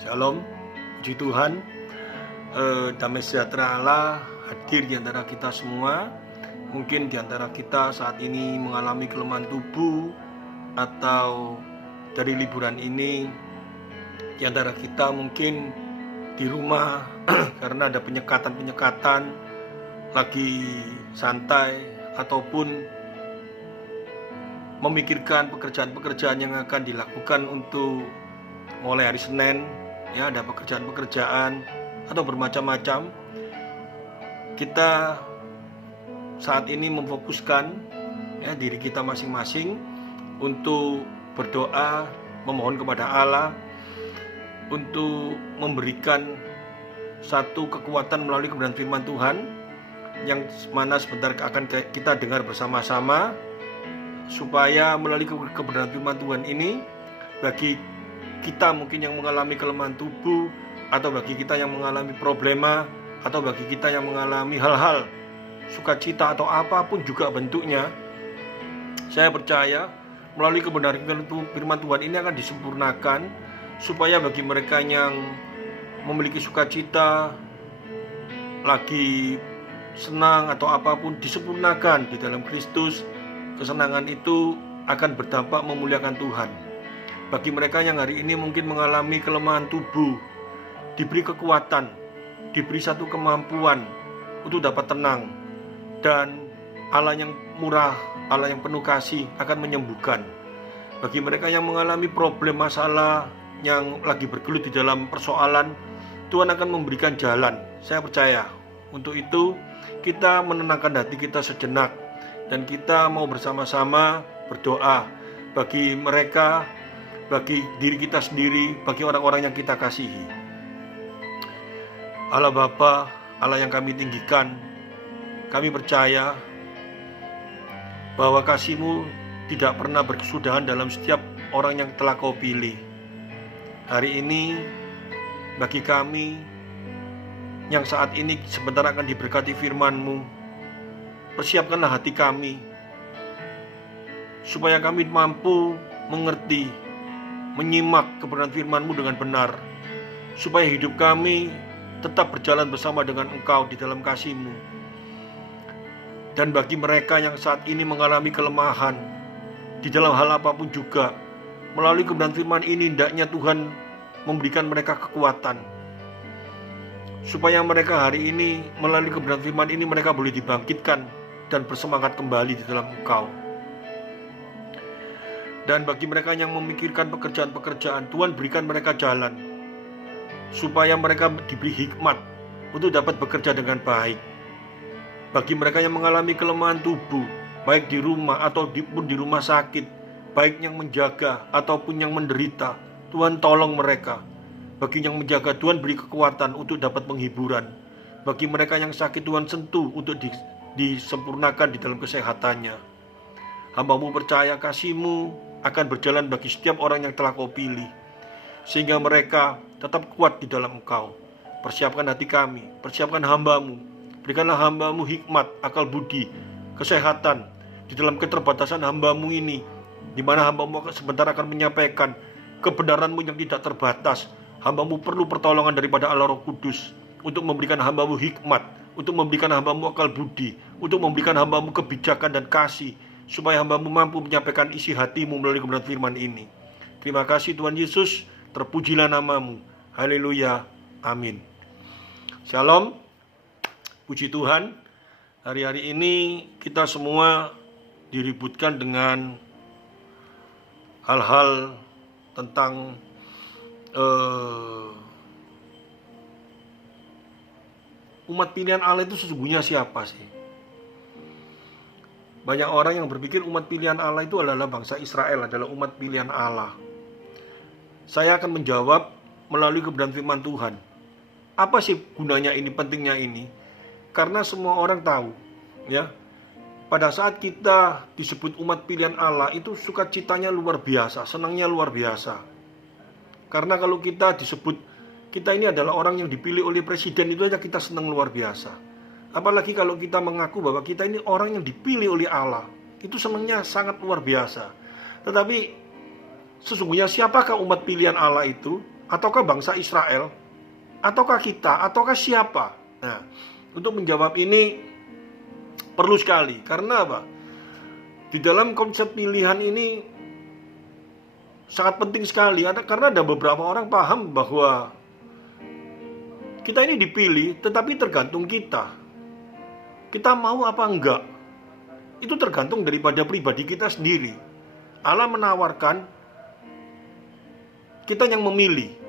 Shalom, puji Tuhan. Damai sejahtera Allah hadir di antara kita semua. Mungkin di antara kita saat ini mengalami kelemahan tubuh, atau dari liburan ini di antara kita mungkin di rumah karena ada penyekatan, lagi santai, ataupun memikirkan pekerjaan-pekerjaan yang akan dilakukan untuk mulai hari Senin. Ya, ada pekerjaan-pekerjaan atau bermacam-macam. Kita saat ini memfokuskan diri kita masing-masing untuk berdoa, memohon kepada Allah untuk memberikan satu kekuatan melalui kebenaran firman Tuhan, yang mana sebentar akan kita dengar bersama-sama, supaya melalui kebenaran firman Tuhan ini, bagi kita mungkin yang mengalami kelemahan tubuh, atau bagi kita yang mengalami problema, atau bagi kita yang mengalami hal-hal sukacita atau apapun juga bentuknya, saya percaya melalui kebenaran firman Tuhan ini akan disempurnakan, supaya bagi mereka yang memiliki sukacita, lagi senang atau apapun, disempurnakan di dalam Kristus. Kesenangan itu akan berdampak memuliakan Tuhan. Bagi mereka yang hari ini mungkin mengalami kelemahan tubuh, diberi kekuatan, diberi satu kemampuan untuk dapat tenang, dan Allah yang murah, Allah yang penuh kasih akan menyembuhkan. Bagi mereka yang mengalami problem, masalah, yang lagi bergelut di dalam persoalan, Tuhan akan memberikan jalan. Saya percaya. Untuk itu kita menenangkan hati kita sejenak, dan kita mau bersama-sama berdoa bagi mereka, bagi diri kita sendiri, bagi orang-orang yang kita kasihi. Allah Bapa, Allah yang kami tinggikan, kami percaya bahwa kasih-Mu tidak pernah berkesudahan dalam setiap orang yang telah Kau pilih. Hari ini bagi kami yang saat ini sebentar akan diberkati firman-Mu, persiapkanlah hati kami supaya kami mampu mengerti, menyimak kebenaran firman-Mu dengan benar, supaya hidup kami tetap berjalan bersama dengan Engkau di dalam kasih-Mu. Dan bagi mereka yang saat ini mengalami kelemahan di dalam hal apapun juga, melalui kebenaran firman ini hendaknya Tuhan memberikan mereka kekuatan, supaya mereka hari ini melalui kebenaran firman ini mereka boleh dibangkitkan dan bersemangat kembali di dalam Engkau. Dan bagi mereka yang memikirkan pekerjaan-pekerjaan, Tuhan berikan mereka jalan, supaya mereka diberi hikmat untuk dapat bekerja dengan baik. Bagi mereka yang mengalami kelemahan tubuh, baik di rumah ataupun di rumah sakit, baik yang menjaga ataupun yang menderita, Tuhan tolong mereka. Bagi yang menjaga, Tuhan beri kekuatan untuk dapat penghiburan. Bagi mereka yang sakit, Tuhan sentuh untuk disempurnakan di dalam kesehatannya. Hamba-Mu percaya kasih-Mu akan berjalan bagi setiap orang yang telah Kau pilih, sehingga mereka tetap kuat di dalam Engkau. Persiapkan hati kami, persiapkan hamba-Mu. Berikanlah hamba-Mu hikmat, akal budi, kesehatan di dalam keterbatasan hamba-Mu ini, di mana hamba-Mu sebentar akan menyampaikan kebenaran-Mu yang tidak terbatas. Hamba-Mu perlu pertolongan daripada Allah Roh Kudus untuk memberikan hamba-Mu hikmat, untuk memberikan hamba-Mu akal budi, untuk memberikan hamba-Mu kebijakan dan kasih, supaya hamba-Mu mampu menyampaikan isi hati-Mu melalui kebenaran firman ini. Terima kasih Tuhan Yesus, terpujilah nama-Mu. Haleluya, amin. Shalom, puji Tuhan. Hari-hari ini kita semua diributkan dengan hal-hal tentang umat pilihan Allah itu sesungguhnya siapa sih? Banyak orang yang berpikir umat pilihan Allah itu adalah bangsa Israel, adalah umat pilihan Allah. Saya akan menjawab melalui kebenaran firman Tuhan. Apa sih gunanya ini, pentingnya ini? Karena semua orang tahu, ya, pada saat kita disebut umat pilihan Allah, itu sukacitanya luar biasa, senangnya luar biasa. Karena kalau kita disebut kita ini adalah orang yang dipilih oleh presiden, itu aja kita senang luar biasa. Apalagi kalau kita mengaku bahwa kita ini orang yang dipilih oleh Allah, itu senangnya sangat luar biasa. Tetapi sesungguhnya siapakah umat pilihan Allah itu? Ataukah bangsa Israel? Ataukah kita? Ataukah siapa? Nah, untuk menjawab ini perlu sekali. Karena apa? Di dalam konsep pilihan ini sangat penting sekali. Karena ada beberapa orang paham bahwa kita ini dipilih, tetapi tergantung kita. Kita mau apa enggak? Itu tergantung daripada pribadi kita sendiri. Allah menawarkan, kita yang memilih.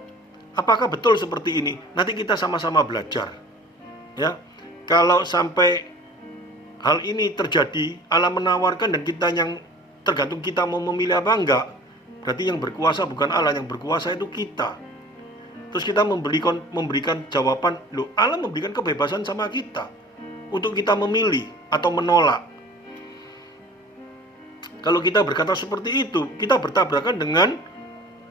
Apakah betul seperti ini? Nanti kita sama-sama belajar. Ya, kalau sampai hal ini terjadi, Allah menawarkan dan kita yang tergantung kita mau memilih apa enggak, berarti yang berkuasa bukan Allah, yang berkuasa itu kita. Terus kita memberikan jawaban, loh, Allah memberikan kebebasan sama kita untuk kita memilih atau menolak. Kalau kita berkata seperti itu, kita bertabrakan dengan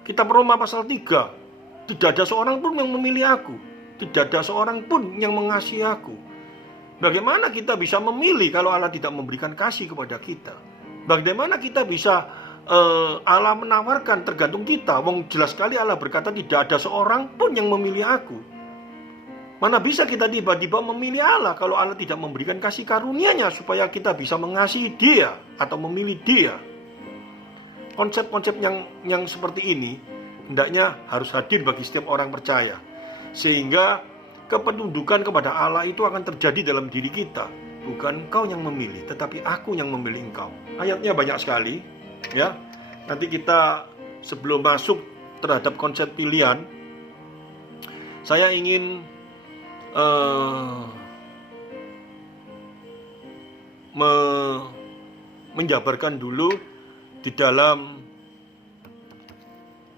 Kitab Roma pasal 3. Tidak ada seorang pun yang memilih aku, tidak ada seorang pun yang mengasihi aku. Bagaimana kita bisa memilih kalau Allah tidak memberikan kasih kepada kita? Bagaimana kita bisa Allah menawarkan, tergantung kita. Wong jelas sekali Allah berkata tidak ada seorang pun yang memilih aku. Mana bisa kita tiba-tiba memilih Allah kalau Allah tidak memberikan kasih karunia-Nya supaya kita bisa mengasihi Dia atau memilih Dia? Konsep-konsep yang seperti ini hendaknya harus hadir bagi setiap orang percaya, sehingga kependudukan kepada Allah itu akan terjadi dalam diri kita. Bukan engkau yang memilih, tetapi aku yang memilih engkau. Ayatnya banyak sekali, ya. Nanti kita sebelum masuk terhadap konsep pilihan, saya ingin menjabarkan dulu di dalam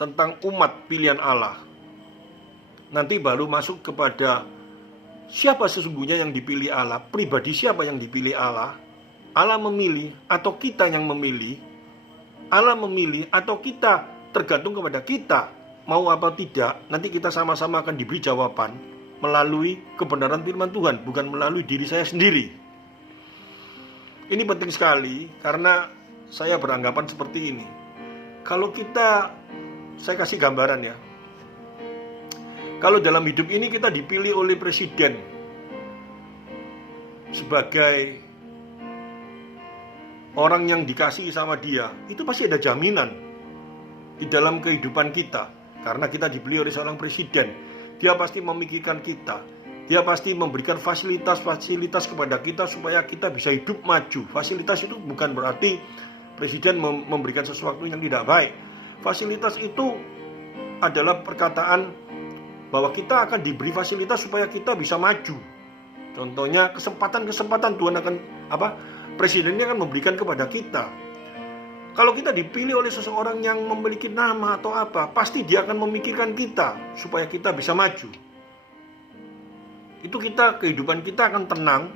tentang umat pilihan Allah. Nanti baru masuk kepada siapa sesungguhnya yang dipilih Allah, pribadi siapa yang dipilih Allah. Allah memilih atau kita yang memilih? Allah memilih atau kita tergantung kepada kita mau apa tidak? Nanti kita sama-sama akan diberi jawaban melalui kebenaran firman Tuhan, bukan melalui diri saya sendiri. Ini penting sekali karena saya beranggapan seperti ini. Kalau saya kasih gambaran ya. Kalau dalam hidup ini kita dipilih oleh presiden sebagai orang yang dikasihi sama dia, itu pasti ada jaminan di dalam kehidupan kita. Karena kita dipilih oleh seorang presiden, dia pasti memikirkan kita. Dia pasti memberikan fasilitas-fasilitas kepada kita supaya kita bisa hidup maju. Fasilitas itu bukan berarti presiden memberikan sesuatu yang tidak baik. Fasilitas itu adalah perkataan bahwa kita akan diberi fasilitas supaya kita bisa maju. Contohnya kesempatan Tuhan akan presidennya akan memberikan kepada kita. Kalau kita dipilih oleh seseorang yang memiliki nama atau apa, pasti dia akan memikirkan kita supaya kita bisa maju. Itu kehidupan kita akan tenang,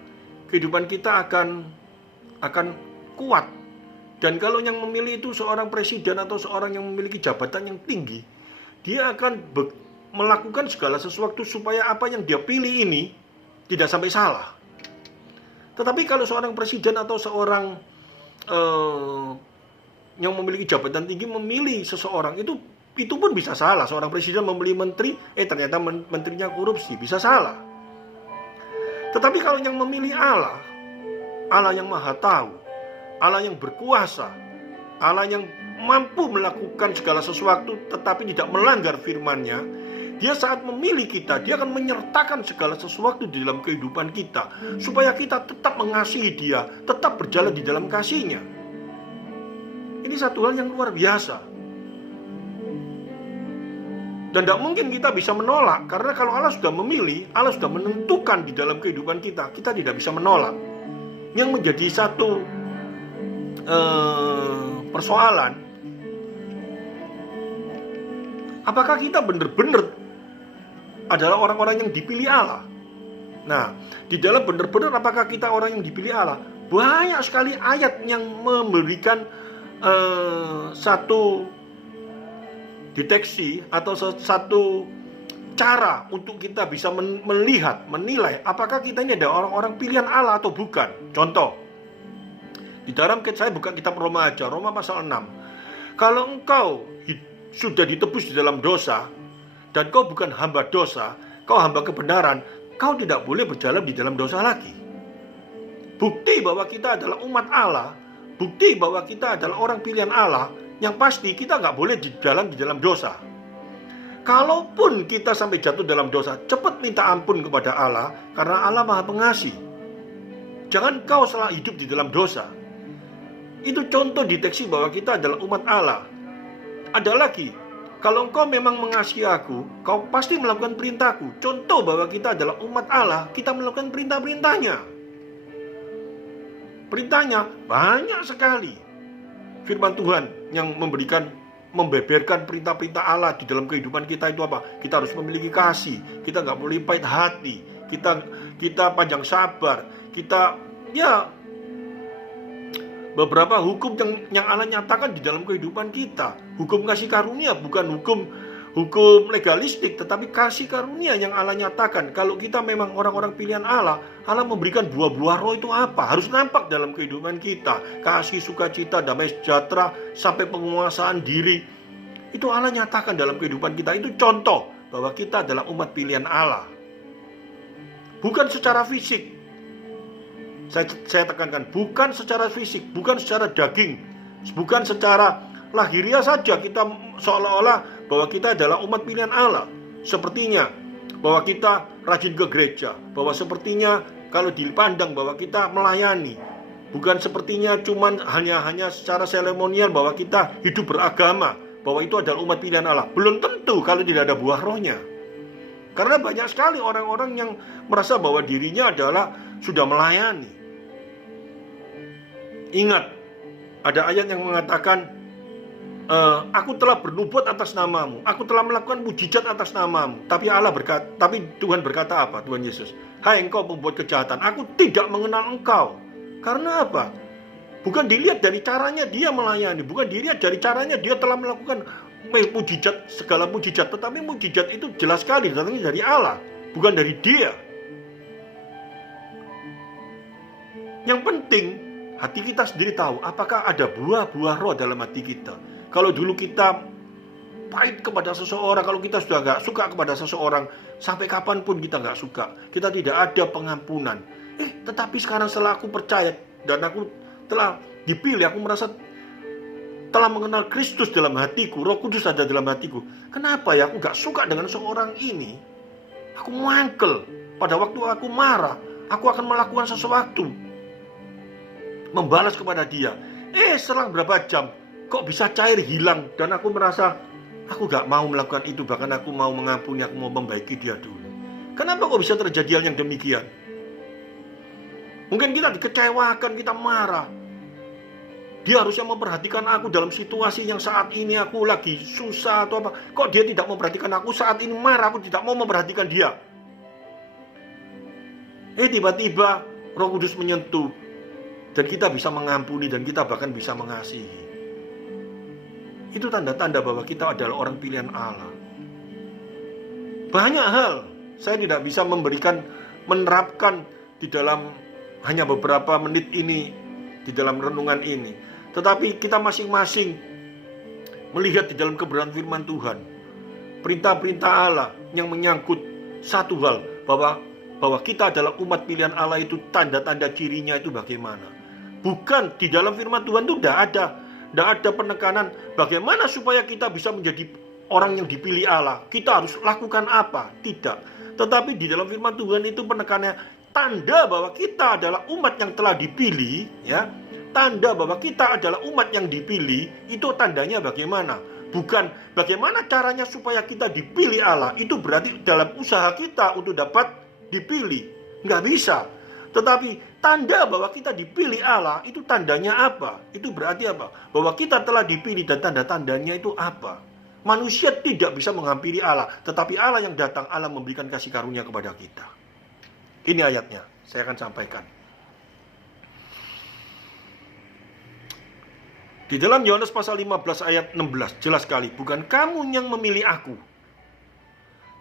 kehidupan kita akan kuat. Dan kalau yang memilih itu seorang presiden atau seorang yang memiliki jabatan yang tinggi, dia akan melakukan segala sesuatu supaya apa yang dia pilih ini tidak sampai salah. Tetapi kalau seorang presiden atau seorang yang memiliki jabatan tinggi memilih seseorang, itu pun bisa salah. Seorang presiden memilih menteri, ternyata menterinya korupsi, bisa salah. Tetapi kalau yang memilih Allah, Allah yang maha tahu, Allah yang berkuasa, Allah yang mampu melakukan segala sesuatu tetapi tidak melanggar firman-Nya, Dia saat memilih kita, Dia akan menyertakan segala sesuatu di dalam kehidupan kita supaya kita tetap mengasihi Dia, tetap berjalan di dalam kasih-Nya. Ini satu hal yang luar biasa. Dan tidak mungkin kita bisa menolak, karena kalau Allah sudah memilih, Allah sudah menentukan di dalam kehidupan kita, kita tidak bisa menolak. Yang menjadi satu persoalan, apakah kita benar-benar adalah orang-orang yang dipilih Allah? Nah, di dalam benar-benar apakah kita orang yang dipilih Allah? Banyak sekali ayat yang memberikan satu deteksi atau satu cara untuk kita bisa melihat, menilai apakah kita ini ada orang-orang pilihan Allah atau bukan. Contoh, di dalam saya buka kitab Roma aja, Roma pasal 6. Kalau engkau sudah ditebus di dalam dosa, dan kau bukan hamba dosa, kau hamba kebenaran, kau tidak boleh berjalan di dalam dosa lagi. Bukti bahwa kita adalah umat Allah, bukti bahwa kita adalah orang pilihan Allah, yang pasti kita nggak boleh jalan di dalam dosa. Kalaupun kita sampai jatuh dalam dosa, cepat minta ampun kepada Allah, karena Allah Maha Pengasih. Jangan kau selalu hidup di dalam dosa. Itu contoh deteksi bahwa kita adalah umat Allah. Ada lagi, kalau engkau memang mengasihi aku, kau pasti melakukan perintahku. Contoh bahwa kita adalah umat Allah, kita melakukan perintah-perintahnya. Perintahnya banyak sekali. Firman Tuhan yang membeberkan perintah-perintah Allah di dalam kehidupan kita itu apa? Kita harus memiliki kasih, kita nggak boleh pahit hati, kita panjang sabar, kita beberapa hukum yang Allah nyatakan di dalam kehidupan kita. Hukum kasih karunia, bukan hukum legalistik, tetapi kasih karunia yang Allah nyatakan. Kalau kita memang orang-orang pilihan Allah, Allah memberikan buah-buah roh itu apa? Harus nampak dalam kehidupan kita. Kasih, sukacita, damai sejahtera, sampai penguasaan diri. Itu Allah nyatakan dalam kehidupan kita. Itu contoh bahwa kita adalah umat pilihan Allah. Bukan secara fisik. Saya tekankan, bukan secara fisik, bukan secara daging, bukan secara lahiriah saja kita seolah-olah bahwa kita adalah umat pilihan Allah. Sepertinya bahwa kita rajin ke gereja, bahwa sepertinya kalau dipandang bahwa kita melayani, bukan sepertinya cuman hanya secara seremonial bahwa kita hidup beragama, bahwa itu adalah umat pilihan Allah. Belum tentu kalau tidak ada buah rohnya. Karena banyak sekali orang-orang yang merasa bahwa dirinya adalah sudah melayani. Ingat, ada ayat yang mengatakan, aku telah bernubuat atas namamu, aku telah melakukan mujizat atas namamu. Tapi Tuhan berkata apa? Tuhan Yesus, hai engkau pembuat kejahatan, aku tidak mengenal engkau. Karena apa? Bukan dilihat dari caranya dia melayani, bukan dilihat dari caranya dia telah melakukan mujizat, segala mujizat, tetapi mujizat itu jelas sekali datangnya dari Allah, bukan dari dia. Yang penting hati kita sendiri tahu apakah ada buah-buah roh dalam hati kita. Kalau dulu kita pahit kepada seseorang, kalau kita sudah gak suka kepada seseorang, sampai kapanpun kita gak suka, kita tidak ada pengampunan. Tetapi sekarang setelah aku percaya dan aku telah dipilih, aku merasa telah mengenal Kristus dalam hatiku, Roh Kudus ada dalam hatiku. Kenapa ya aku gak suka dengan seorang ini? Aku mangkel. Pada waktu aku marah, aku akan melakukan sesuatu, membalas kepada dia. Selang berapa jam kok bisa cair hilang, dan aku merasa aku gak mau melakukan itu. Bahkan aku mau mengampuni, aku mau membaiki dia dulu. Kenapa kok bisa terjadi hal yang demikian? Mungkin kita dikecewakan, kita marah. Dia harusnya memperhatikan aku dalam situasi yang saat ini aku lagi susah atau apa. Kok dia tidak memperhatikan aku saat ini marah, aku tidak mau memperhatikan dia. Tiba-tiba Roh Kudus menyentuh, dan kita bisa mengampuni, dan kita bahkan bisa mengasihi. Itu tanda-tanda bahwa kita adalah orang pilihan Allah. Banyak hal saya tidak bisa menerapkan di dalam hanya beberapa menit ini, di dalam renungan ini. Tetapi kita masing-masing melihat di dalam kebenaran firman Tuhan, perintah-perintah Allah yang menyangkut satu hal, bahwa kita adalah umat pilihan Allah. Itu tanda-tanda cirinya itu bagaimana. Bukan di dalam firman Tuhan itu tidak ada penekanan bagaimana supaya kita bisa menjadi orang yang dipilih Allah. Kita harus lakukan apa? Tidak. Tetapi di dalam firman Tuhan itu penekanannya tanda bahwa kita adalah umat yang telah dipilih, ya. Tanda bahwa kita adalah umat yang dipilih, itu tandanya bagaimana? Bukan bagaimana caranya supaya kita dipilih Allah. Itu berarti dalam usaha kita untuk dapat dipilih. Nggak bisa. Tetapi tanda bahwa kita dipilih Allah, itu tandanya apa? Itu berarti apa? Bahwa kita telah dipilih, dan tanda-tandanya itu apa? Manusia tidak bisa menghampiri Allah, tetapi Allah yang datang, Allah memberikan kasih karunia kepada kita. Ini ayatnya, saya akan sampaikan. Di dalam Yohanes pasal 15 ayat 16, jelas sekali, bukan kamu yang memilih aku,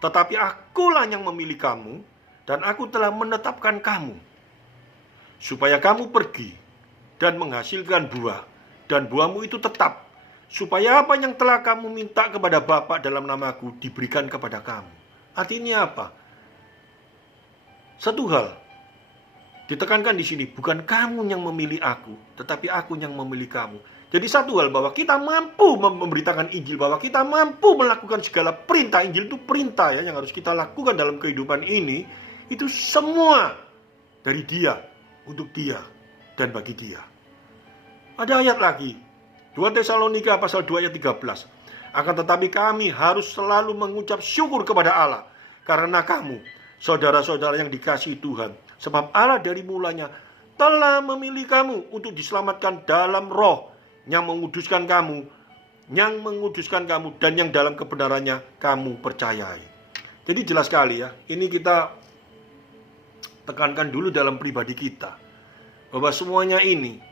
tetapi akulah yang memilih kamu, dan aku telah menetapkan kamu, supaya kamu pergi dan menghasilkan buah, dan buahmu itu tetap, supaya apa yang telah kamu minta kepada Bapa dalam namaku diberikan kepada kamu. Artinya apa? Satu hal ditekankan di sini, bukan kamu yang memilih aku, tetapi aku yang memilih kamu. Jadi satu hal, bahwa kita mampu memberitakan Injil, bahwa kita mampu melakukan segala perintah. Injil itu perintah ya, yang harus kita lakukan dalam kehidupan ini. Itu semua dari Dia, untuk Dia, dan bagi Dia. Ada ayat lagi, 2 Tesalonika pasal 2 ayat 13. Akan tetapi kami harus selalu mengucap syukur kepada Allah karena kamu, saudara-saudara yang dikasihi Tuhan. Sebab Allah dari mulanya telah memilih kamu untuk diselamatkan dalam Roh yang menguduskan kamu, dan yang dalam kebenarannya kamu percayai. Jadi jelas sekali ya, ini kita tekankan dulu dalam pribadi kita, bahwa semuanya ini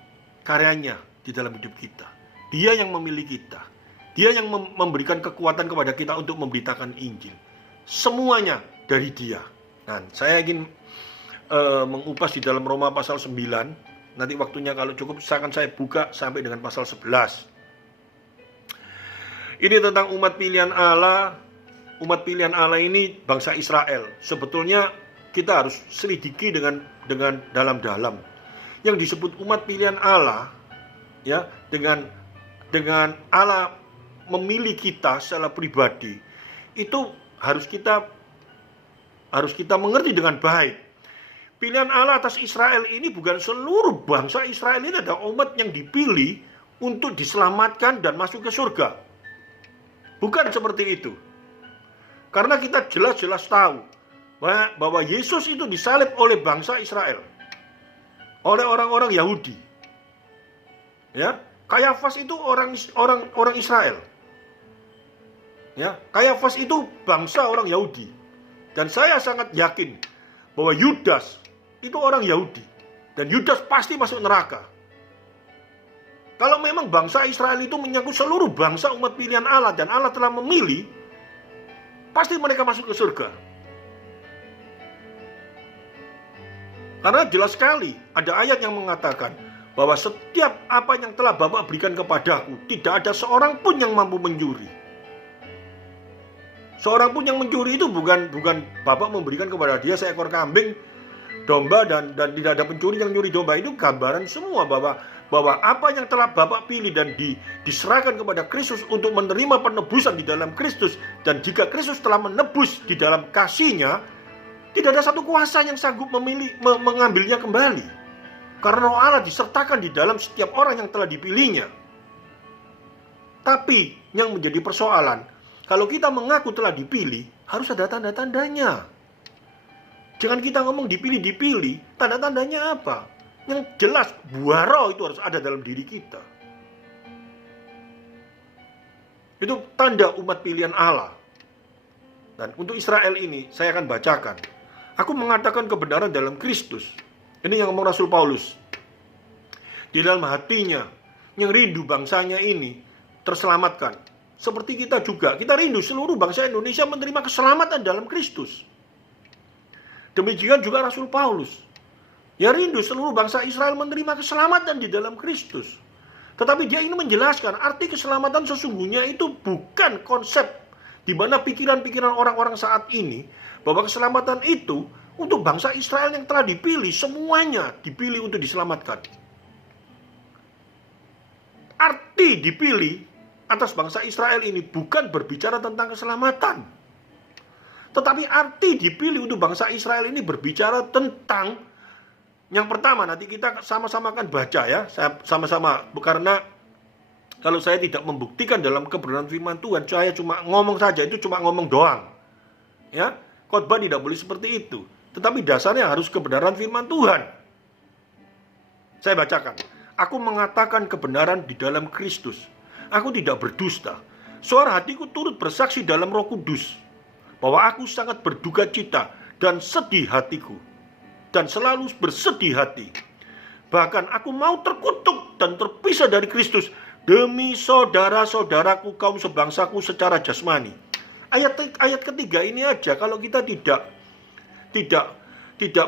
karyanya di dalam hidup kita. Dia yang memilih kita, Dia yang memberikan kekuatan kepada kita untuk memberitakan Injil. Semuanya dari Dia. Nah, saya ingin mengupas di dalam Roma pasal 9. Nanti waktunya kalau cukup akan saya buka sampai dengan pasal 11. Ini tentang umat pilihan Allah. Umat pilihan Allah ini bangsa Israel. Sebetulnya kita harus selidiki dengan dalam-dalam. Yang disebut umat pilihan Allah, ya, dengan Allah memilih kita secara pribadi, itu harus kita mengerti dengan baik. Pilihan Allah atas Israel ini bukan seluruh bangsa Israel ini ada umat yang dipilih untuk diselamatkan dan masuk ke surga. Bukan seperti itu. Karena kita jelas-jelas tahu bahwa Yesus itu disalib oleh bangsa Israel, oleh orang-orang Yahudi. Ya, Kayafas itu orang Israel. Ya, Kayafas itu bangsa orang Yahudi. Dan saya sangat yakin bahwa Yudas itu orang Yahudi, dan Yudas pasti masuk neraka. Kalau memang bangsa Israel itu menyangkut seluruh bangsa umat pilihan Allah, dan Allah telah memilih, pasti mereka masuk ke surga. Karena jelas sekali ada ayat yang mengatakan bahwa setiap apa yang telah Bapa berikan kepadaku, tidak ada seorang pun yang mampu mencuri. Seorang pun yang mencuri itu bukan Bapa memberikan kepada dia seekor kambing, domba, dan tidak ada pencuri yang nyuri domba. Itu gambaran semua bahwa apa yang telah Bapa pilih dan diserahkan kepada Kristus untuk menerima penebusan di dalam Kristus. Dan jika Kristus telah menebus di dalam kasih-Nya, tidak ada satu kuasa yang sanggup mengambilnya kembali. Karena Roh Allah disertakan di dalam setiap orang yang telah dipilihnya. Tapi yang menjadi persoalan, kalau kita mengaku telah dipilih, harus ada tanda-tandanya. Jangan kita ngomong dipilih, tanda-tandanya apa? Yang jelas, buah roh itu harus ada dalam diri kita. Itu tanda umat pilihan Allah. Dan untuk Israel ini, saya akan bacakan. Aku mengatakan kebenaran dalam Kristus. Ini yang ngomong Rasul Paulus. Di dalam hatinya, yang rindu bangsanya ini terselamatkan. Seperti kita juga, kita rindu seluruh bangsa Indonesia menerima keselamatan dalam Kristus. Demikian juga Rasul Paulus. Ya, rindu seluruh bangsa Israel menerima keselamatan di dalam Kristus. Tetapi dia ini menjelaskan arti keselamatan sesungguhnya itu bukan konsep di mana pikiran-pikiran orang-orang saat ini bahwa keselamatan itu untuk bangsa Israel yang telah dipilih, semuanya dipilih untuk diselamatkan. Arti dipilih atas bangsa Israel ini bukan berbicara tentang keselamatan. Tetapi arti dipilih untuk bangsa Israel ini berbicara tentang, yang pertama nanti kita sama-sama akan baca ya, sama-sama, karena kalau saya tidak membuktikan dalam kebenaran firman Tuhan, saya cuma ngomong saja, itu cuma ngomong doang. Ya, khotbah tidak boleh seperti itu. Tetapi dasarnya harus kebenaran firman Tuhan. Saya bacakan. Aku mengatakan kebenaran di dalam Kristus. Aku tidak berdusta. Suara hatiku turut bersaksi dalam Roh Kudus bahwa aku sangat berduka cita dan sedih hatiku, dan selalu bersedih hati. Bahkan aku mau terkutuk dan terpisah dari Kristus demi saudara-saudaraku kaum sebangsaku secara jasmani. Ayat ketiga ini aja kalau kita tidak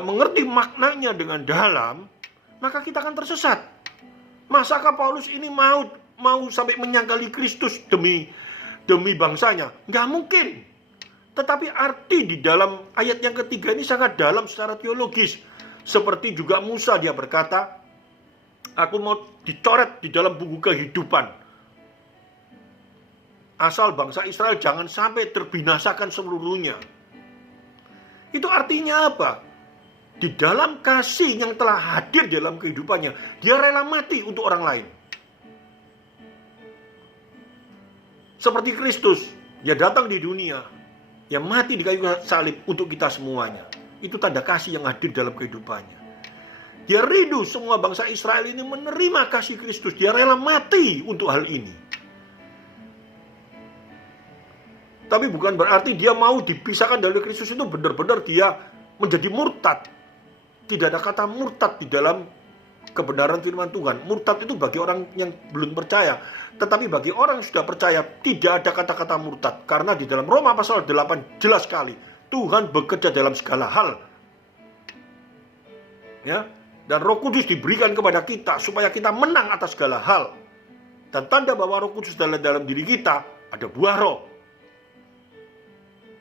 mengerti maknanya dengan dalam, maka kita akan tersesat. Masakah Paulus ini mau mau sampai menyangkali Kristus demi bangsanya. Nggak mungkin. Tetapi arti di dalam ayat yang ketiga ini sangat dalam secara teologis. Seperti juga Musa, dia berkata, aku mau dicoret di dalam buku kehidupan. Asal bangsa Israel jangan sampai terbinasakan seluruhnya. Itu artinya apa? Di dalam kasih yang telah hadir dalam kehidupannya, dia rela mati untuk orang lain. Seperti Kristus, dia datang di dunia, dia mati di kayu salib untuk kita semuanya. Itu tanda kasih yang hadir dalam kehidupannya. Dia rindu semua bangsa Israel ini menerima kasih Kristus. Dia rela mati untuk hal ini. Tapi bukan berarti dia mau dipisahkan dari Kristus itu benar-benar dia menjadi murtad. Tidak ada kata murtad di dalam kebenaran firman Tuhan. Murtad itu bagi orang yang belum percaya. Tetapi bagi orang yang sudah percaya, tidak ada kata-kata murtad. Karena di dalam Roma pasal 8 jelas sekali, Tuhan bekerja dalam segala hal. Ya, dan Roh Kudus diberikan kepada kita supaya kita menang atas segala hal. Dan tanda bahwa Roh Kudus dalam diri kita ada buah roh.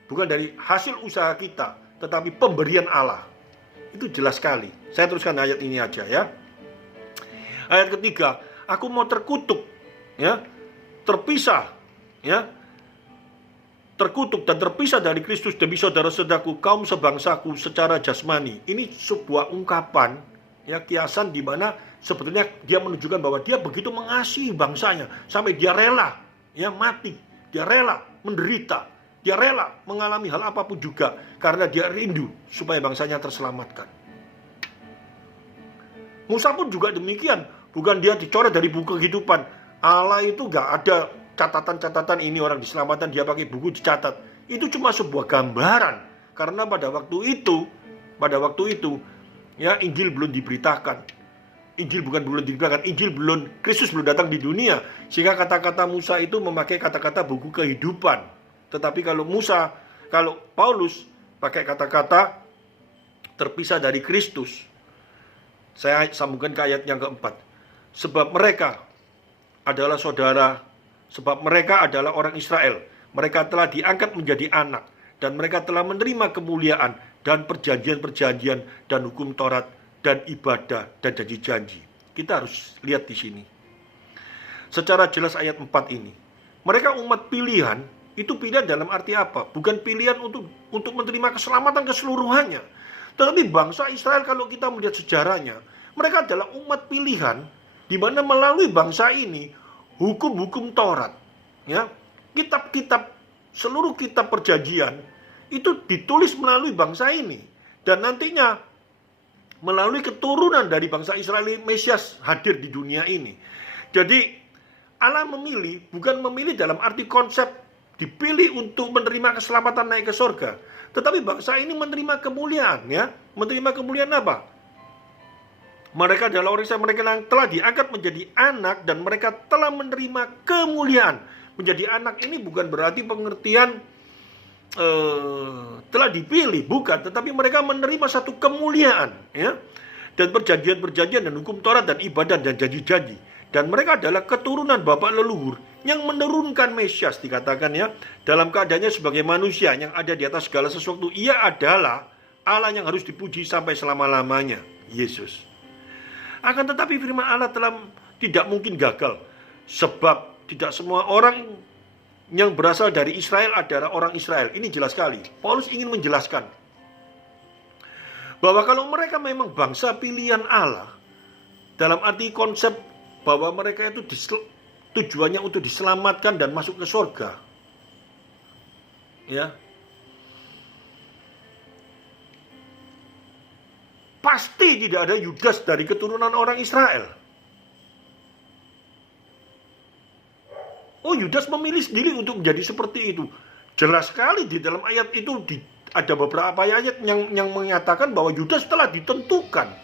Bukan dari hasil usaha kita, tetapi pemberian Allah. Itu jelas sekali. Saya teruskan ayat ini aja ya. Ayat ketiga, aku mau terkutuk, ya, terpisah, ya, terkutuk dan terpisah dari Kristus demi saudara-saudaraku, kaum sebangsaku secara jasmani. Ini sebuah ungkapan, ya, kiasan di mana sebetulnya dia menunjukkan bahwa dia begitu mengasihi bangsanya sampai dia rela, ya, mati, dia rela menderita. Dia rela mengalami hal apapun juga karena dia rindu supaya bangsanya terselamatkan. Musa pun juga demikian. Bukan dia dicoret dari buku kehidupan. Allah itu gak ada catatan-catatan ini orang diselamatkan, dia pakai buku dicatat. Itu cuma sebuah gambaran. Karena pada waktu itu, ya, Injil belum diberitakan. Injil belum, Kristus belum datang di dunia. Sehingga kata-kata Musa itu memakai kata-kata buku kehidupan. Tetapi kalau Paulus pakai kata-kata terpisah dari Kristus. Saya sambungkan ke ayat yang keempat. Sebab mereka adalah saudara, sebab mereka adalah orang Israel. Mereka telah diangkat menjadi anak, dan mereka telah menerima kemuliaan dan perjanjian-perjanjian dan hukum Taurat dan ibadah dan janji-janji. Kita harus lihat di sini. Secara jelas ayat 4 ini. Mereka umat pilihan. Itu pilihan dalam arti apa? Bukan pilihan untuk menerima keselamatan keseluruhannya. Tetapi bangsa Israel kalau kita melihat sejarahnya, mereka adalah umat pilihan di mana melalui bangsa ini hukum-hukum Taurat, ya, kitab-kitab, seluruh kitab perjanjian itu ditulis melalui bangsa ini. Dan nantinya melalui keturunan dari bangsa Israel, Mesias hadir di dunia ini. Jadi Allah memilih, bukan memilih dalam arti konsep dipilih untuk menerima keselamatan naik ke surga. Tetapi bangsa ini menerima kemuliaan, ya. Menerima kemuliaan apa? Mereka adalah orang Israel, mereka yang telah diangkat menjadi anak dan mereka telah menerima kemuliaan. Menjadi anak ini bukan berarti pengertian telah dipilih, bukan. Tetapi mereka menerima satu kemuliaan, ya. Dan perjanjian-perjanjian dan hukum Taurat dan ibadah dan janji-janji. Dan mereka adalah keturunan bapak leluhur yang menurunkan Mesias, dikatakan, ya, dalam keadaannya sebagai manusia yang ada di atas segala sesuatu. Ia adalah Allah yang harus dipuji sampai selama-lamanya, Yesus. Akan tetapi firman Allah tidak mungkin gagal. Sebab tidak semua orang yang berasal dari Israel adalah orang Israel. Ini jelas sekali. Paulus ingin menjelaskan bahwa kalau mereka memang bangsa pilihan Allah, dalam arti konsep bahwa mereka itu tujuannya untuk diselamatkan dan masuk ke surga, ya, pasti tidak ada Yudas dari keturunan orang Israel. Oh, Yudas memilih sendiri untuk menjadi seperti itu. Jelas sekali di dalam ayat itu ada beberapa ayat yang menyatakan bahwa Yudas telah ditentukan.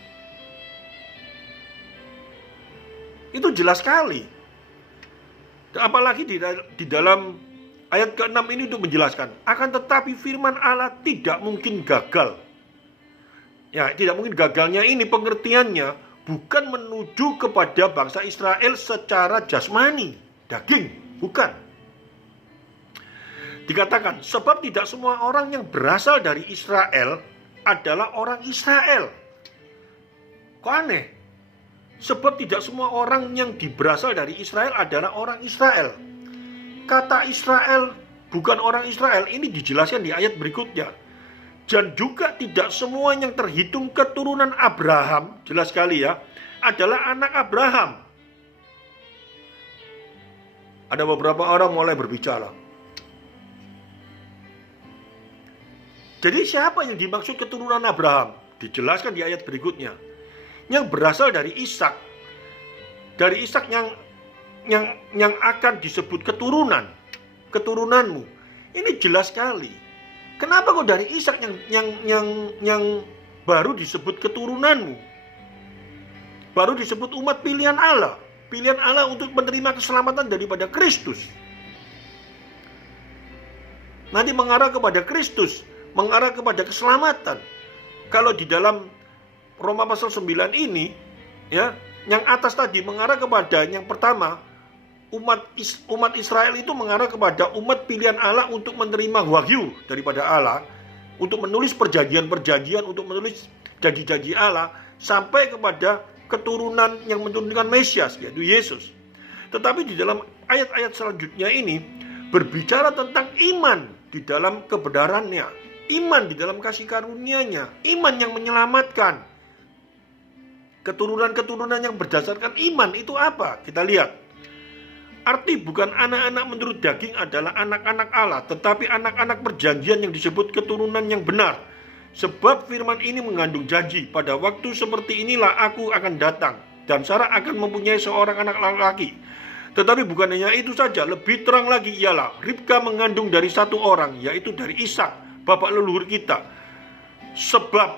Itu jelas sekali. Apalagi di dalam ayat ke-6 ini untuk menjelaskan. Akan tetapi firman Allah tidak mungkin gagal. Ya, tidak mungkin gagalnya ini pengertiannya bukan menuju kepada bangsa Israel secara jasmani, daging, bukan. Dikatakan, sebab tidak semua orang yang berasal dari Israel adalah orang Israel. Kok aneh? Sebab tidak semua orang yang berasal dari Israel adalah orang Israel. Kata Israel bukan orang Israel ini dijelaskan di ayat berikutnya. Dan juga tidak semua yang terhitung keturunan Abraham, jelas sekali ya, adalah anak Abraham. Ada beberapa orang mulai berbicara. Jadi siapa yang dimaksud keturunan Abraham? Dijelaskan di ayat berikutnya. Yang berasal dari Ishak. Dari Ishak yang akan disebut keturunanmu. Ini jelas sekali. Kenapa kok dari Ishak yang baru disebut keturunanmu? Baru disebut umat pilihan Allah. Pilihan Allah untuk menerima keselamatan daripada Kristus. Nanti mengarah kepada Kristus, mengarah kepada keselamatan. Kalau di dalam Roma pasal 9 ini, ya, yang atas tadi mengarah kepada yang pertama, umat Israel itu mengarah kepada umat pilihan Allah untuk menerima wahyu daripada Allah, untuk menulis perjanjian-perjanjian, untuk menulis janji-janji Allah, sampai kepada keturunan yang menurunkan Mesias, yaitu Yesus. Tetapi di dalam ayat-ayat selanjutnya ini berbicara tentang iman di dalam kebenarannya, iman di dalam kasih karunia-Nya, iman yang menyelamatkan. Keturunan-keturunan yang berdasarkan iman itu apa? Kita lihat. Arti bukan anak-anak menurut daging adalah anak-anak Allah, tetapi anak-anak perjanjian yang disebut keturunan yang benar. Sebab firman ini mengandung janji, pada waktu seperti inilah aku akan datang, dan Sarah akan mempunyai seorang anak laki-laki. Tetapi bukan hanya itu saja, lebih terang lagi ialah Ribka mengandung dari satu orang, yaitu dari Ishak, bapak leluhur kita. Sebab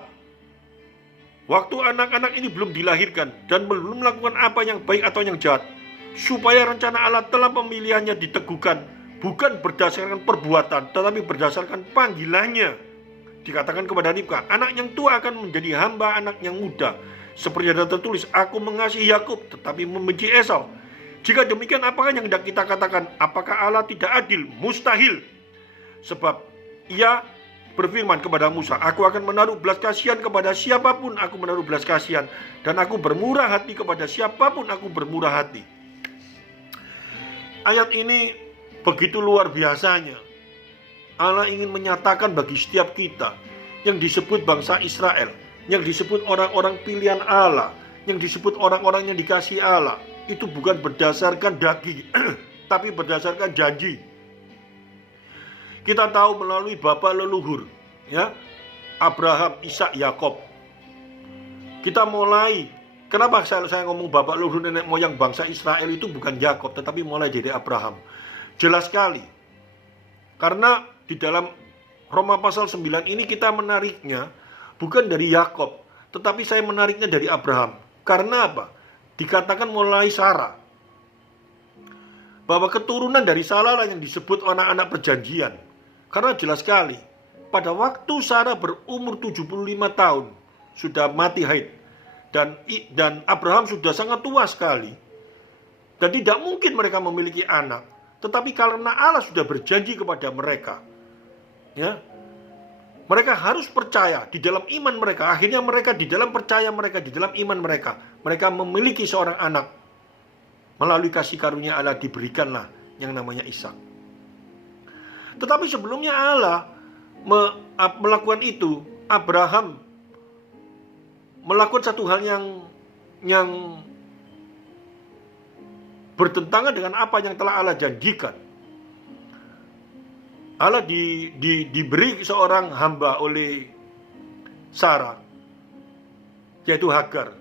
waktu anak-anak ini belum dilahirkan dan belum melakukan apa yang baik atau yang jahat, supaya rencana Allah telah pemilihannya diteguhkan, bukan berdasarkan perbuatan, tetapi berdasarkan panggilannya. Dikatakan kepada Ribka, anak yang tua akan menjadi hamba anak yang muda. Seperti ada tertulis, aku mengasihi Yakub, tetapi membenci Esau. Jika demikian, apakah yang hendak kita katakan? Apakah Allah tidak adil? Mustahil. Sebab ia berfirman kepada Musa, aku akan menaruh belas kasihan kepada siapapun aku menaruh belas kasihan, dan aku bermurah hati kepada siapapun aku bermurah hati. Ayat ini begitu luar biasanya. Allah ingin menyatakan bagi setiap kita yang disebut bangsa Israel, yang disebut orang-orang pilihan Allah, yang disebut orang-orang yang dikasihi Allah, itu bukan berdasarkan daging, tapi berdasarkan janji. Kita tahu melalui bapak leluhur, ya, Abraham, Ishak, Yakob. Kita mulai. Kenapa saya ngomong bapak leluhur nenek moyang bangsa Israel itu bukan Yakob, tetapi mulai dari Abraham. Jelas sekali. Karena di dalam Roma pasal 9 ini kita menariknya bukan dari Yakob, tetapi saya menariknya dari Abraham. Karena apa? Dikatakan mulai Sarah. Bahwa keturunan dari Sarah lah yang disebut anak-anak perjanjian. Karena jelas sekali, pada waktu Sarah berumur 75 tahun, sudah mati haid. Dan Abraham sudah sangat tua sekali. Dan tidak mungkin mereka memiliki anak. Tetapi karena Allah sudah berjanji kepada mereka, ya, mereka harus percaya di dalam iman mereka. Akhirnya mereka di dalam percaya mereka, di dalam iman mereka, mereka memiliki seorang anak. Melalui kasih karunia Allah diberikanlah yang namanya Ishak. Tetapi sebelumnya Allah melakukan itu, Abraham melakukan satu hal yang bertentangan dengan apa yang telah Allah janjikan. Allah diberi seorang hamba oleh Sarah, yaitu Hagar.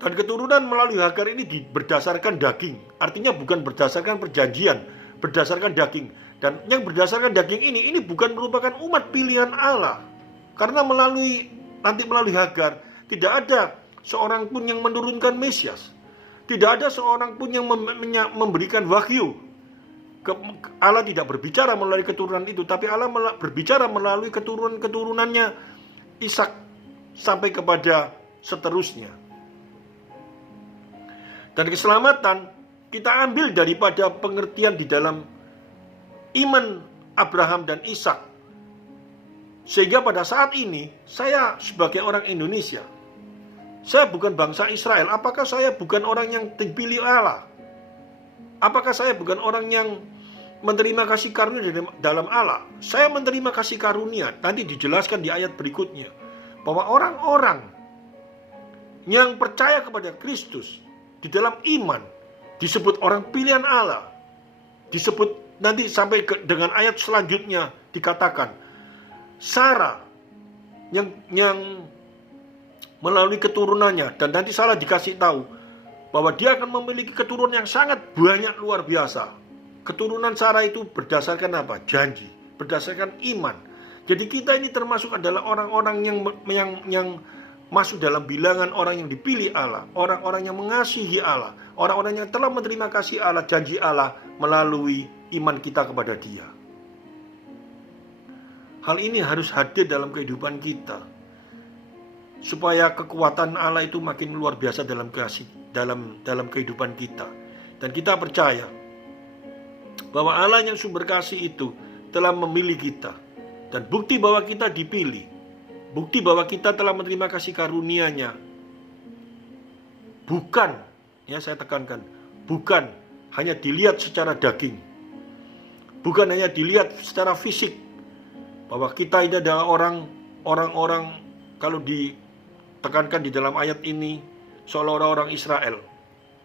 Dan keturunan melalui Hagar ini berdasarkan daging. Artinya bukan berdasarkan perjanjian, berdasarkan daging. Dan yang berdasarkan daging ini bukan merupakan umat pilihan Allah. Karena melalui Hagar, tidak ada seorang pun yang menurunkan Mesias. Tidak ada seorang pun yang memberikan wahyu. Allah tidak berbicara melalui keturunan itu, tapi Allah berbicara melalui keturunan-keturunannya Ishak sampai kepada seterusnya. Dan keselamatan kita ambil daripada pengertian di dalam iman Abraham dan Ishak. Sehingga pada saat ini saya sebagai orang Indonesia, saya bukan bangsa Israel. Apakah saya bukan orang yang dipilih Allah? Apakah saya bukan orang yang menerima kasih karunia dalam Allah? Saya menerima kasih karunia. Nanti dijelaskan di ayat berikutnya bahwa orang-orang yang percaya kepada Kristus di dalam iman disebut orang pilihan Allah. Disebut nanti sampai dengan ayat selanjutnya dikatakan Sarah yang melalui keturunannya, dan nanti Sarah dikasih tahu bahwa dia akan memiliki keturunan yang sangat banyak, luar biasa. Keturunan Sarah itu berdasarkan apa? Janji, berdasarkan iman. Jadi kita ini termasuk adalah orang-orang yang masuk dalam bilangan orang yang dipilih Allah, orang-orang yang mengasihi Allah, orang-orang yang telah menerima kasih Allah, janji Allah melalui iman kita kepada Dia. Hal ini harus hadir dalam kehidupan kita, supaya kekuatan Allah itu makin luar biasa dalam kasih, dalam kehidupan kita. Dan kita percaya bahwa Allah yang sumber kasih itu telah memilih kita. Dan bukti bahwa kita dipilih, bukti bahwa kita telah menerima kasih karunia-Nya, bukan, ya saya tekankan, bukan hanya dilihat secara daging, bukan hanya dilihat secara fisik, bahwa kita ini adalah orang-orang kalau ditekankan di dalam ayat ini seolah-olah orang Israel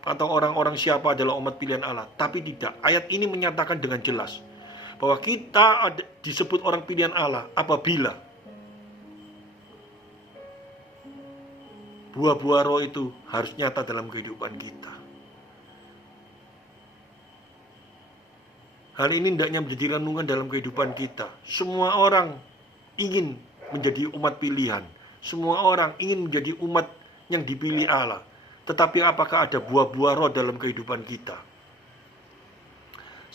atau orang-orang siapa adalah umat pilihan Allah. Tapi tidak, ayat ini menyatakan dengan jelas bahwa kita disebut orang pilihan Allah apabila buah-buah roh itu harus nyata dalam kehidupan kita. Hal ini hendaknya menjadi renungan dalam kehidupan kita. Semua orang ingin menjadi umat pilihan. Semua orang ingin menjadi umat yang dipilih Allah. Tetapi apakah ada buah-buah roh dalam kehidupan kita?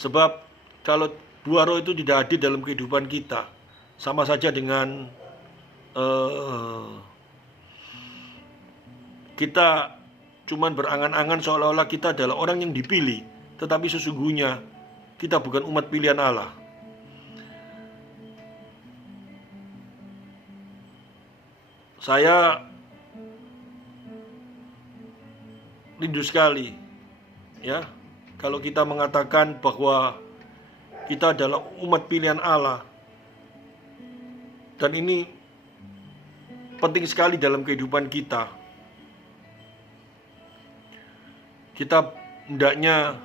Sebab kalau buah roh itu tidak hadir dalam kehidupan kita, sama saja dengan kita cuman berangan-angan seolah-olah kita adalah orang yang dipilih, tetapi sesungguhnya kita bukan umat pilihan Allah. Saya rindu sekali, ya, kalau kita mengatakan bahwa kita adalah umat pilihan Allah. Dan ini penting sekali dalam kehidupan kita. Kita hendaknya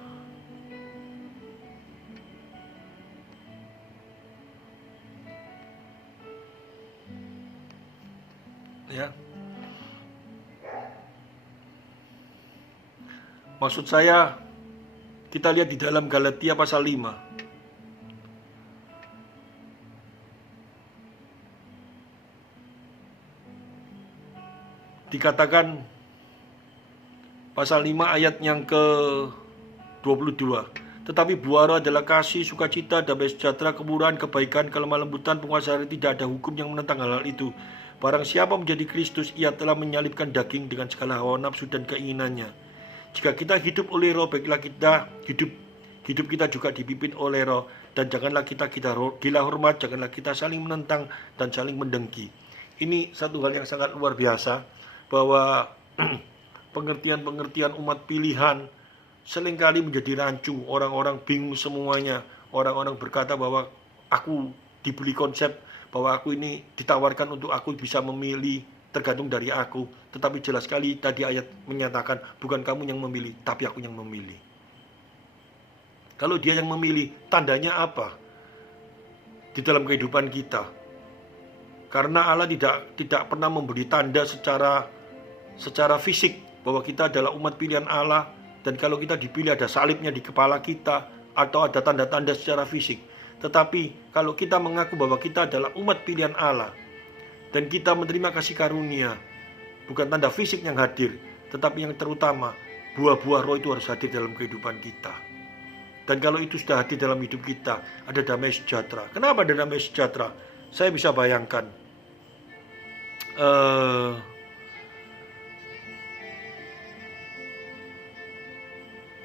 ya. Maksud saya, kita lihat di dalam Galatia pasal 5. Dikatakan pasal 5 ayat yang ke-22. Tetapi buah roh adalah kasih, sukacita, damai sejahtera, kemurahan, kebaikan, kelemah lembutan, penguasaan diri. Tidak ada hukum yang menentang hal itu. Barang siapa menjadi Kristus, ia telah menyalibkan daging dengan segala hawa nafsu dan keinginannya. Jika kita hidup oleh roh, baiklah kita hidup kita juga dipimpin oleh roh. Dan janganlah kita gila hormat, janganlah kita saling menentang dan saling mendengki. Ini satu hal yang sangat luar biasa, bahwa pengertian-pengertian umat pilihan seringkali menjadi rancu. Orang-orang bingung semuanya. Orang-orang berkata bahwa aku dibeli konsep, bahwa aku ini ditawarkan untuk aku bisa memilih, tergantung dari aku. Tetapi jelas sekali tadi ayat menyatakan bukan kamu yang memilih, tapi aku yang memilih. Kalau dia yang memilih, tandanya apa di dalam kehidupan kita? Karena Allah tidak pernah memberi tanda secara fisik bahwa kita adalah umat pilihan Allah. Dan kalau kita dipilih ada salibnya di kepala kita, atau ada tanda-tanda secara fisik. Tetapi kalau kita mengaku bahwa kita adalah umat pilihan Allah dan kita menerima kasih karunia, bukan tanda fisik yang hadir, tetapi yang terutama buah-buah roh itu harus hadir dalam kehidupan kita. Dan kalau itu sudah hadir dalam hidup kita, ada damai sejahtera. Kenapa ada damai sejahtera? Saya bisa bayangkan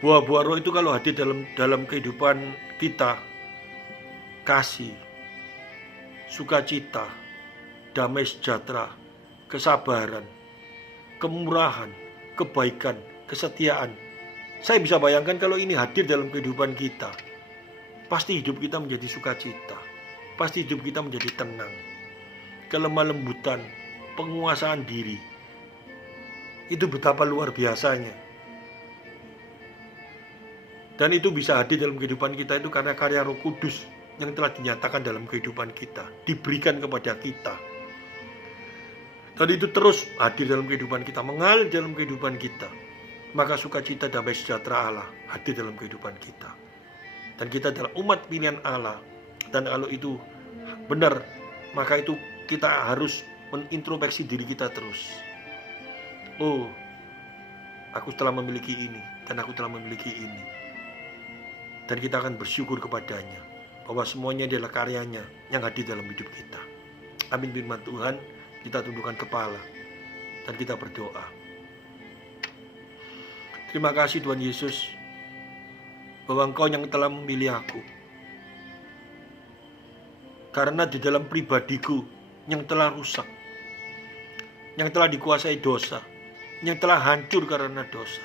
Buah-buah roh itu kalau hadir dalam kehidupan kita, kasih, sukacita, damai sejahtera, kesabaran, kemurahan, kebaikan, kesetiaan. Saya bisa bayangkan kalau ini hadir dalam kehidupan kita, pasti hidup kita menjadi sukacita, pasti hidup kita menjadi tenang. Kelemah lembutan, penguasaan diri, itu betapa luar biasanya. Dan itu bisa hadir dalam kehidupan kita itu karena karya Roh Kudus yang telah dinyatakan dalam kehidupan kita, diberikan kepada kita. Dan itu terus hadir dalam kehidupan kita, mengalir dalam kehidupan kita. Maka sukacita damai sejahtera Allah hadir dalam kehidupan kita. Dan kita adalah umat pilihan Allah. Dan kalau itu benar, maka itu kita harus menintrospeksi diri kita terus. Oh, aku telah memiliki ini, dan aku telah memiliki ini. Dan kita akan bersyukur kepadanya bahwa semuanya adalah karyanya yang hadir dalam hidup kita. Amin firman Tuhan. Kita tundukkan kepala dan kita berdoa. Terima kasih Tuhan Yesus, bahwa Engkau yang telah memilih aku. Karena di dalam pribadiku yang telah rusak, yang telah dikuasai dosa, yang telah hancur karena dosa,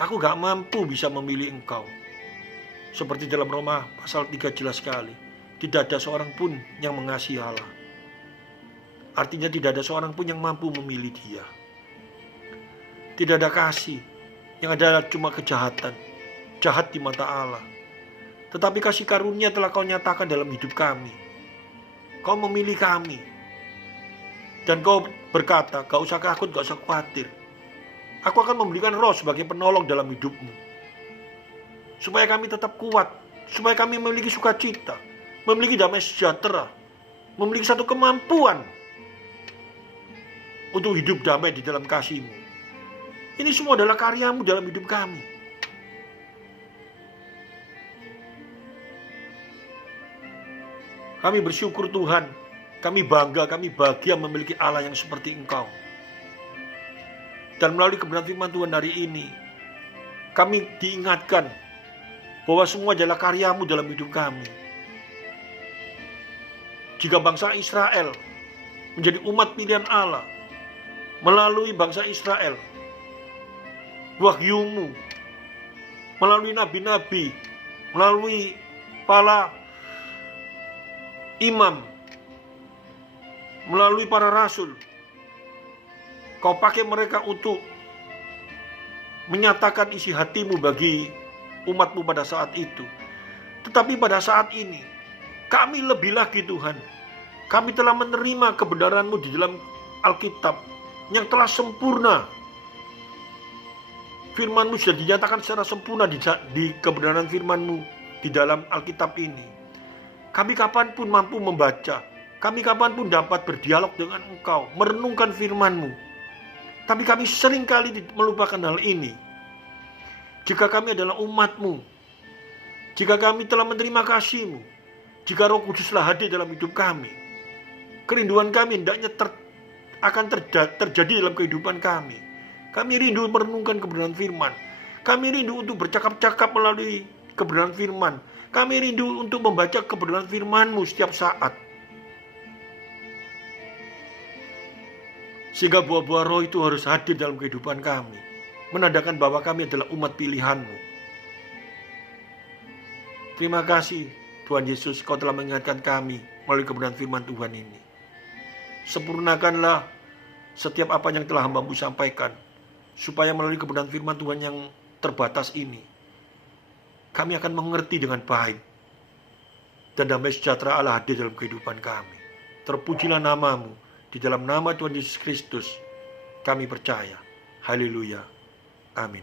aku gak mampu bisa memilih Engkau. Seperti dalam Roma pasal 3 jelas sekali, tidak ada seorang pun yang mengasihi Allah. Artinya tidak ada seorang pun yang mampu memilih Dia. Tidak ada kasih, yang ada cuma kejahatan, jahat di mata Allah. Tetapi kasih karunia telah Kau nyatakan dalam hidup kami. Kau memilih kami. Dan Kau berkata, gak usah takut, gak usah khawatir. Aku akan memberikan Roh sebagai penolong dalam hidupmu. Supaya kami tetap kuat, supaya kami memiliki sukacita, memiliki damai sejahtera, memiliki satu kemampuan untuk hidup damai di dalam kasih-Mu. Ini semua adalah karya-Mu dalam hidup kami. Kami bersyukur Tuhan, kami bangga, kami bahagia memiliki Allah yang seperti Engkau. Dan melalui kebenaran firman Tuhan hari ini, kami diingatkan bahwa semua adalah karya-Mu dalam hidup kami. Jika bangsa Israel menjadi umat pilihan Allah, melalui bangsa Israel, wahyu-Mu, melalui nabi-nabi, melalui para imam, melalui para rasul, Kau pakai mereka untuk menyatakan isi hati-Mu bagi umat-Mu pada saat itu. Tetapi pada saat ini, kami lebih lagi Tuhan, kami telah menerima kebenaran-Mu di dalam Alkitab yang telah sempurna. Firman-Mu sudah dinyatakan secara sempurna di kebenaran firman-Mu di dalam Alkitab ini. Kami kapanpun mampu membaca, kami kapanpun dapat berdialog dengan Engkau, merenungkan firman-Mu. Tapi kami seringkali melupakan hal ini. Jika kami adalah umat-Mu, jika kami telah menerima kasih-Mu, jika Roh Kudus telah hadir dalam hidup kami, kerinduan kami hendaknya akan terjadi dalam kehidupan kami. Kami rindu merenungkan kebenaran firman. Kami rindu untuk bercakap-cakap melalui kebenaran firman. Kami rindu untuk membaca kebenaran firman-Mu setiap saat. Sehingga buah-buah roh itu harus hadir dalam kehidupan kami, menandakan bahwa kami adalah umat pilihan-Mu. Terima kasih Tuhan Yesus, Kau telah mengingatkan kami melalui kebenaran firman Tuhan ini. Sempurnakanlah setiap apa yang telah hamba-Mu sampaikan, supaya melalui kebenaran firman Tuhan yang terbatas ini, kami akan mengerti dengan baik, dan damai sejahtera Allah hadir dalam kehidupan kami. Terpujilah nama-Mu. Di dalam nama Tuhan Yesus Kristus kami percaya. Haleluya. Amin.